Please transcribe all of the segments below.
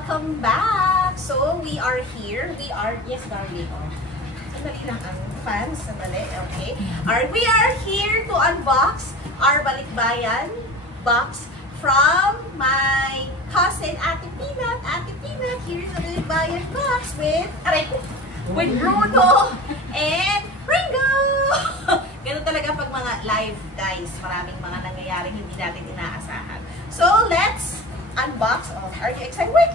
welcome back! So, we are here. Yes, darling. Sandali lang ang fans. Sandali, okay. We are here to unbox our Balikbayan box from my cousin, Ate Peanut. Ate Peanut, here's the Balikbayan box with Bruno and Ringo! Ganun talaga pag mga live, guys. Maraming mga nangyayaring hindi natin inaasahan. So, let's unbox. Oh, are you excited? Wait!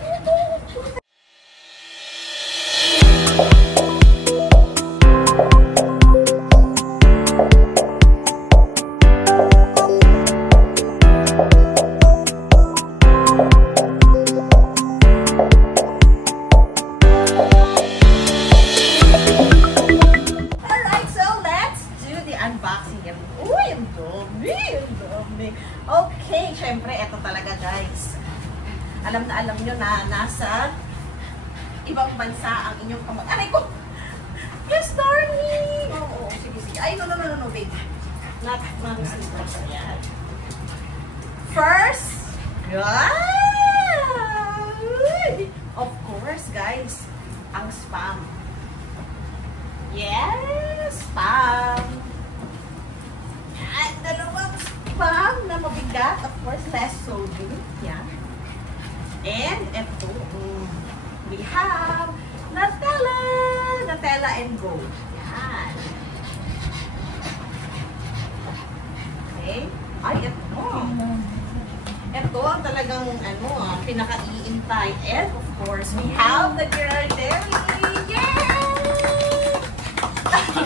Alright, so let's do the unboxing. Uy, ang dami. Okay, syempre, eto talaga, guys. Alam nyo na nasa ibang bansa ang inyong kamag... Aray ko! Yes, darling! Oo, sige. Ay, no, babe. Not mom's sleepers. Ayan. First, of course, guys, ang spam. Yes, spam. At dalawang spam na mabigat. Of course, less sodium. Yan. And ito, we have Nutella and Gold. Yan. Okay. Ay, ito. Ito ang talagang pinaka-iintay. And of course, we have the Ghirardelli. Yay!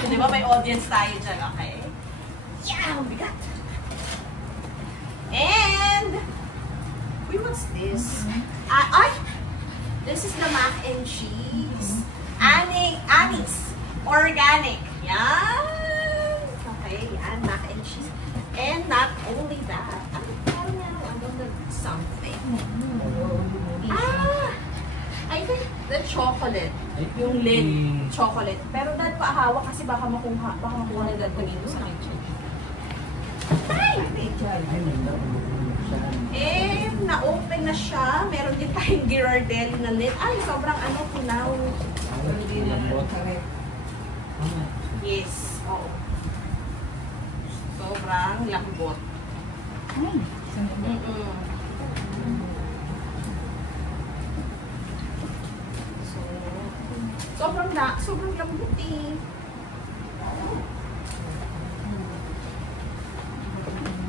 Di ba may audience tayo dyan, okay? Yeah, bigat. And what's this? This is the mac and cheese. Annie's organic. Yan. Okay, yan, mac and cheese. And not only that, something. I think the chocolate. Yung lid, chocolate. Pero dad, paahawak kasi baka makuha na dad ko dito sa kitchen. Na-open na siya. Meron din tayong Ghirardelli na lid. Ay, sobrang punaw. Yes. Oo. Sobrang lambot. Sobrang lambot eh.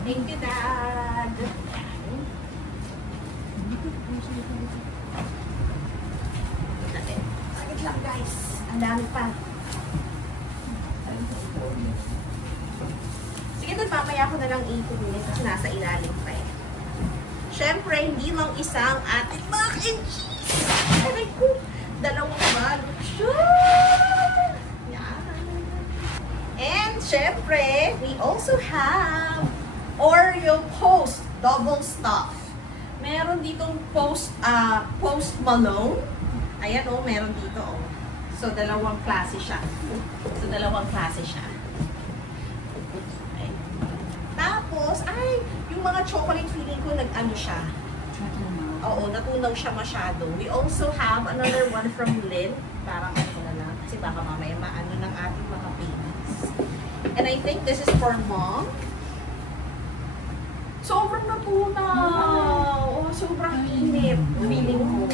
Thank you, Dad. Sagit lang, guys. Ang dami pa. Sige, Dad, mamaya ko na lang ikunin kasi nasa ilalim pa eh. Siyempre, hindi lang isang ating mac and cheese. Aray ko, dalawang balot siya. And siyempre, we also have Oreo Post Double Stuff. Meron ditong Post Malone. Ayan meron dito So, dalawang klase siya. Okay. Tapos, yung mga chocolate feeling ko nag-ano siya. Oo, natunaw siya masyado. We also have another one from Lin. Parang na lang. Kasi baka mamaya maano ng ating mga babies. And I think this is for mom. Sobrang natunaw. Sobrang init. Feeling ko.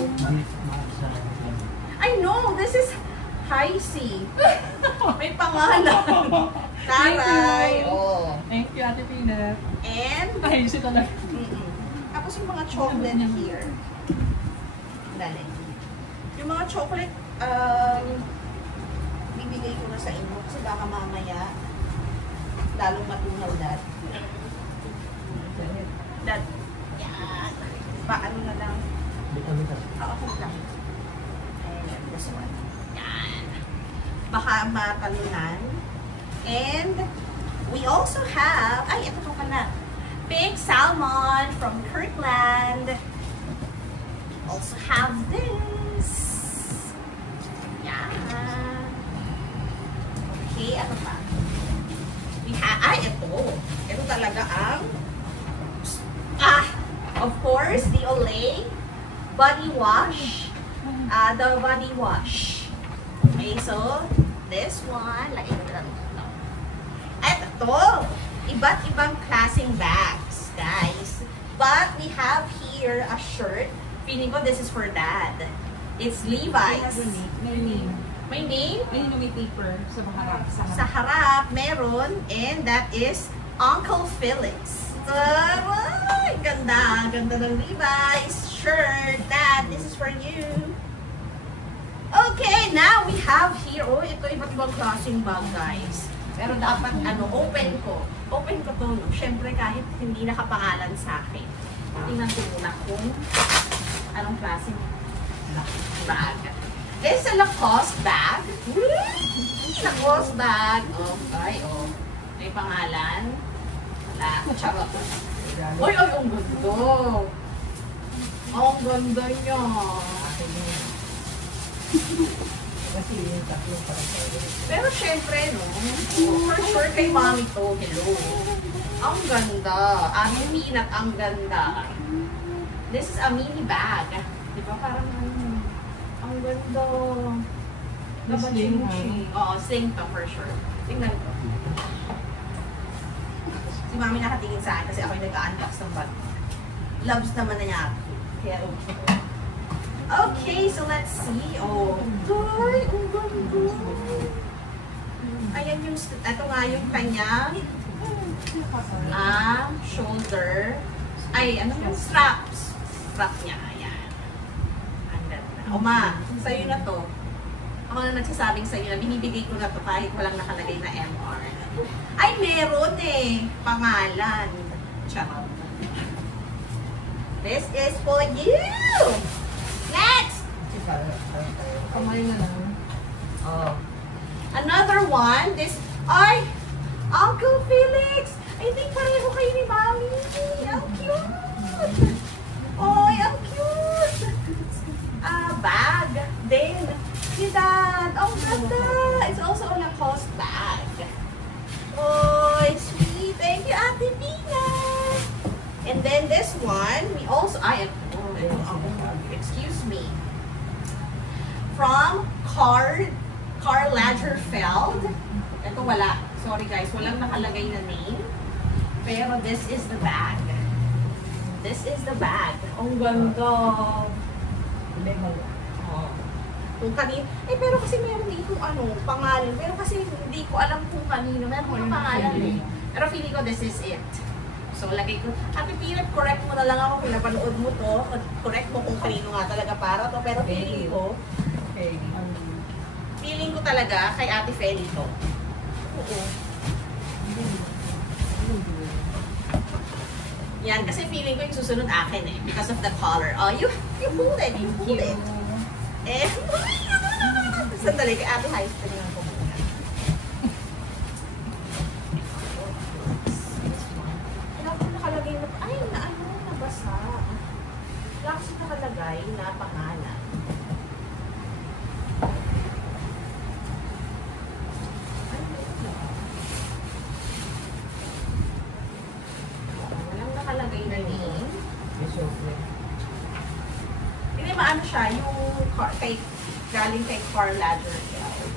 I know, this is High C. May pangalan. Taray. Thank you, Ate Peanut. And High C talaga. Tapos yung mga chocolate here. Dali. Yung mga chocolate, bibigay ko na sa inyo kasi baka mamaya lalong matunaw dad. Dad. Yan. Paano na lang? Okay lang. Ayan, this one. Yan. Baka matalunan. And we also have, ito pa pala. Pink salmon from Kirkland. Also have this. Yan. Okay, ano pa? We have, ito. Ito talaga ang, of course, the Olay body wash. The body wash. Okay, so this one, lagay ko lang ito. At ito, iba't ibang klaseng bags, guys. But we have here a shirt. Feeling ko this is for dad. It's Levi's. May name. May name? Ayun yung may paper sa harap. Sa harap, meron. And that is Uncle Felix. Ay, ganda. Ganda ng Levi's shirt. Dad, this is for you. Okay, now we have here, oh, ito iba't ibang klaseng bag, guys. Pero dapat, open ko. Open ko to, no? Siyempre, kahit hindi nakapangalan sa akin. Tingnan ko muna kung anong klaseng bag. This is a Lacoste bag. Lacoste bag. Okay, oh. May pangalan. Wala. Charot. Uy, ang ganda. Ang ganda niya. Pero syempre, no, for sure kay mami to, hello. Ang ganda. Aming Peanut, ang ganda. This is a mini bag. Di ba? Parang ang ganda. Sling, Oo, sling to for sure. Tingnan ko. Si mami nakatingin sa akin kasi ako yung nag-unbox ng bag. Loves naman na niya. Kaya okay. Okay, so let's see. Oh, ay, ang ganda. Ayan yung, ito nga yung kanyang shoulder. Ay, ano yung straps? Strap niya, ayan. Ang ganda. O ma, sa'yo na to. Ako na nagsasabing sa'yo na binibigay ko na to kahit walang nakalagay na MR. Ay, meron eh. Pangalan. Charot. This is for you! Next! Kamay na lang. Oh. Another one. This, ay! Uncle Felix! I think pareho kayo ni Mami. Ang cute! Oh, ang cute! Bag. Then, si Dad. Ang ganda! It's also a Lacoste bag. Oh, sweet. Thank you, Ate Pina. And then this one, we also, excuse me. From Karl Lagerfeld. Ito wala. Sorry guys, walang nakalagay na name. Pero this is the bag. This is the bag. Ang ganda. Oh. Kung kanino. Pero kasi meron dito pangalan. Pero kasi hindi ko alam kung kanino. Meron mga pangalan eh. Pero feeling ko this is it. So, lagay ko. Ate Peanut, correct mo na lang ako kung napanood mo to. Correct mo kung kanino nga talaga para to. Pero feeling ko talaga kay Ate Feli to. Oo. Yan, kasi feeling ko yung susunod akin eh. Because of the color. Oh, you pulled it. You pulled it. Eh, sandali kay Ate Heist. Tingnan ko muna. Nakalagay na, ay, nabasa. Wala kasi nakalagay na pangalan. Walang nakalagay na name. Hindi maano siya, yung galing kay Karl Lagerfeld.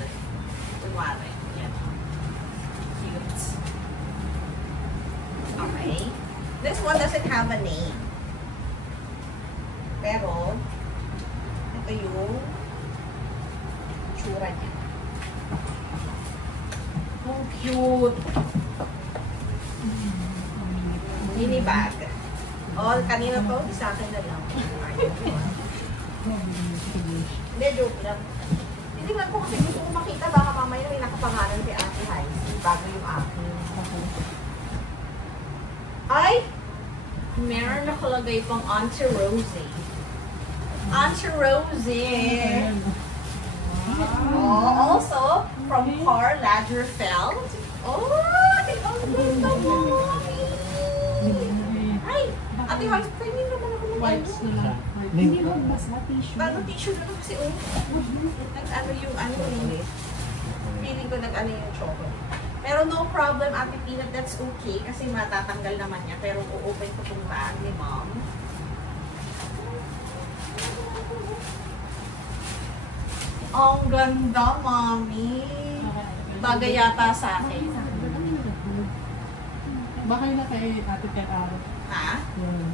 Kunwari. Yan. Cute. Okay. This one doesn't have a name. Pero, ito yung tsura niya. Oh, cute! Mini bag. Oh, kanina to, sa akin na lang. Hindi, joke lang. Hindi man ko kasi gusto ko makita, baka mamaya may nakapangalan kay Ate Heist. Bago yung akin. Ay! Meron nakalagay pang Auntie Rosie. Auntie Rosie! Oh, also from Karl Lagerfeld. Oh, ang ganda mo! Ay! Ate Heist, tingin naman ako ng Wipes na lang. Hindi mo basta tissue. Paano tissue na lang kasi nag-ano yung eh. Feeling ko nag-ano yung chocolate. Pero no problem, Ate Peanut, that's okay kasi matatanggal naman niya. Pero u-open ko itong bag ni Mom. Ang ganda, mami. Bagay yata sa akin. Baka yun na kay Ate Teraro. Ha? Yun.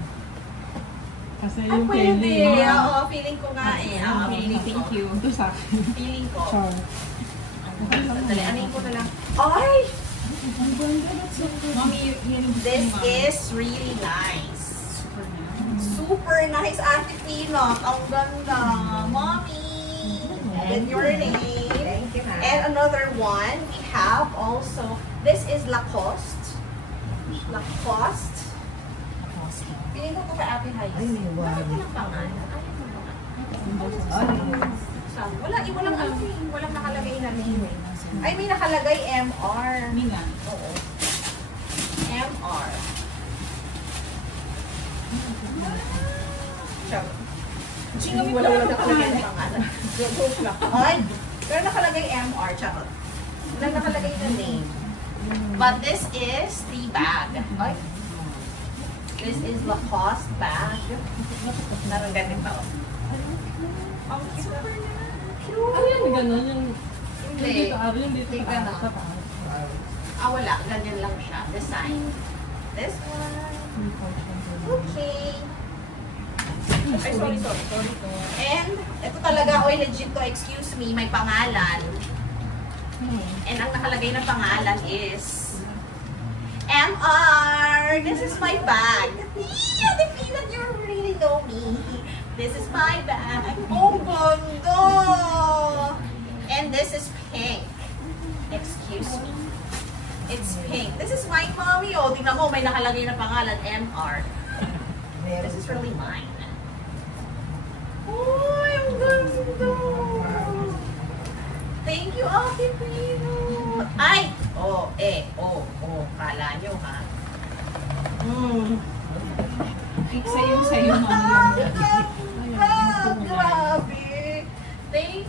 Kasi Ah, yung pwede. feeling. Oo, feeling ko nga eh. Feeling ko. Thank you. Ito sa akin. Feeling ko. Char. Sandali, anin ko na lang. Ay! Ang ganda, that's so good. Mami, yun yung gusto This mo, Mami. is really nice. Super nice, Ate Pinot. Ang ganda. Mommy. And your name. Thank you, ma'am. And another one, we have also, this is Lacoste. Lacoste. Piling ko kay Ate Hayes. Ay, wow. Bakit walang pangalan? Walang ano eh. Walang nakalagay na name eh. Ay, may nakalagay MR. Mina. Oo. MR. Charot. Wala nakalagay na pangalan. Joke lang. Ay, pero nakalagay MR. Charot. Walang nakalagay na name. But this is the bag. Ay. This is Lacoste bag. Parang ganito. Ang super niya. Ano yan? Ganon yung... Hindi. Yung dito, yung dito Hindi sa ganon. sa taas. Wala. Ganyan lang siya. Design. This one. Okay. Ay, sorry. And, ito talaga, oy, legit to, excuse me, may pangalan. And ang nakalagay na pangalan is MR. This is my bag. Yeah, the peanut, you really know me. This is my bag. Oh, ganda! And this is pink. Excuse me. It's pink. This is my mommy. Oh, tingnan mo, may nakalagay na pangalan, MR. This is really mine. Uy, ang ganda! Thank you, Ate Pinot. Ay! Kala nyo, ha? Sa'yo, Mami. Grabe! Thank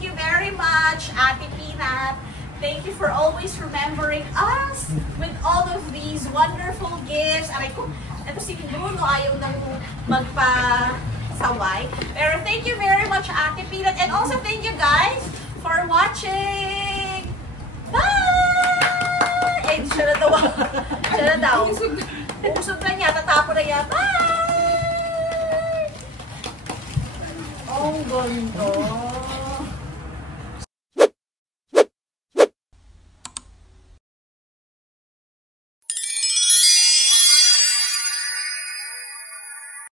you very much, Ate Peanut. Thank you for always remembering us with all of these wonderful gifts. Aray ko, ito si Bruno ayaw nang magpa-saway. Pero thank you very much, Ate Peanut. And also thank you guys for watching. Bye! Eh, siya na daw. Siya na daw. Usog na niya, tatapo na niya. Bye! Ang ganda.